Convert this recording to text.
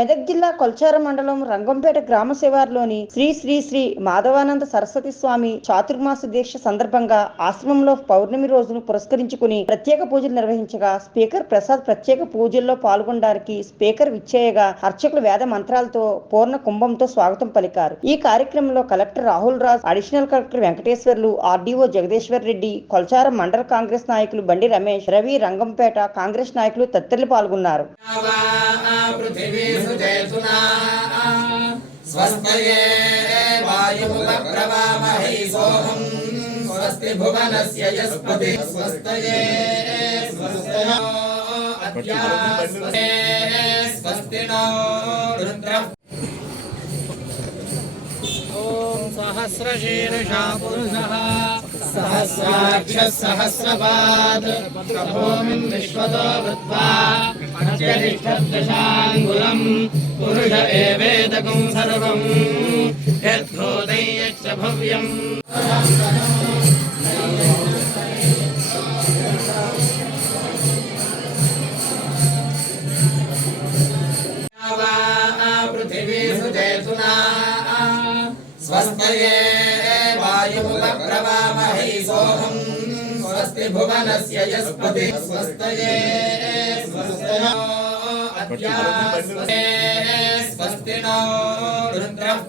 మెదక్ జిల్లా కొల్చారం మండలం రంగంపేట గ్రామ శివారులోని శ్రీ శ్రీ శ్రీ మాధవానంద సరస్వతి స్వామి చాతుర్మాస దీక్ష సందర్భంగా ఆశ్రమంలో పౌర్ణమి రోజును పురస్కరించుకుని ప్రత్యేక పూజలు నిర్వహించగా స్పీకర్ ప్రసాద్ ప్రత్యేక పూజల్లో పాల్గొనడానికి స్పీకర్ విచ్చేయగా అర్చకులు వేద మంత్రాలతో పూర్ణ కుంభంతో స్వాగతం పలికారు. ఈ కార్యక్రమంలో collector Rahul Raj, additional collector Venkateswarlu, RDO Jagadishwar Reddy, Kolcharam మండల కాంగ్రెస్ నాయకులు బండి రమేష్, రవి, రంగంపేట కాంగ్రెస్ నాయకులు తదితరులు పాల్గొన్నారు. స్వస్తయే వాయుముపప్రవామహై సోమం స్వస్తి భువనస్య యస్పతి స్వస్తయే స్వస్తయో అద్యాస్వస్తే స్వస్తినో రుద్రః. ఓం సహస్రశీర్షా పురుషః సహస్రాక్షः సహస్రపాద్ ప్రభూమిం విశ్వతో వృత్వా అత్యధిష్ఠదశాంగుళం పురుష ఏవేదకం సర్వం యద్భూతం యచ్చ భవ్యం. పృథివీ సుజేతునా స్వస్తయే వాయుముపప్రవామహై సోమం స్వస్తి భువనస్య యస్పతి స్వస్తయే స్వస్తయో అద్యాస్వస్తే స్వస్తినో రుద్రః.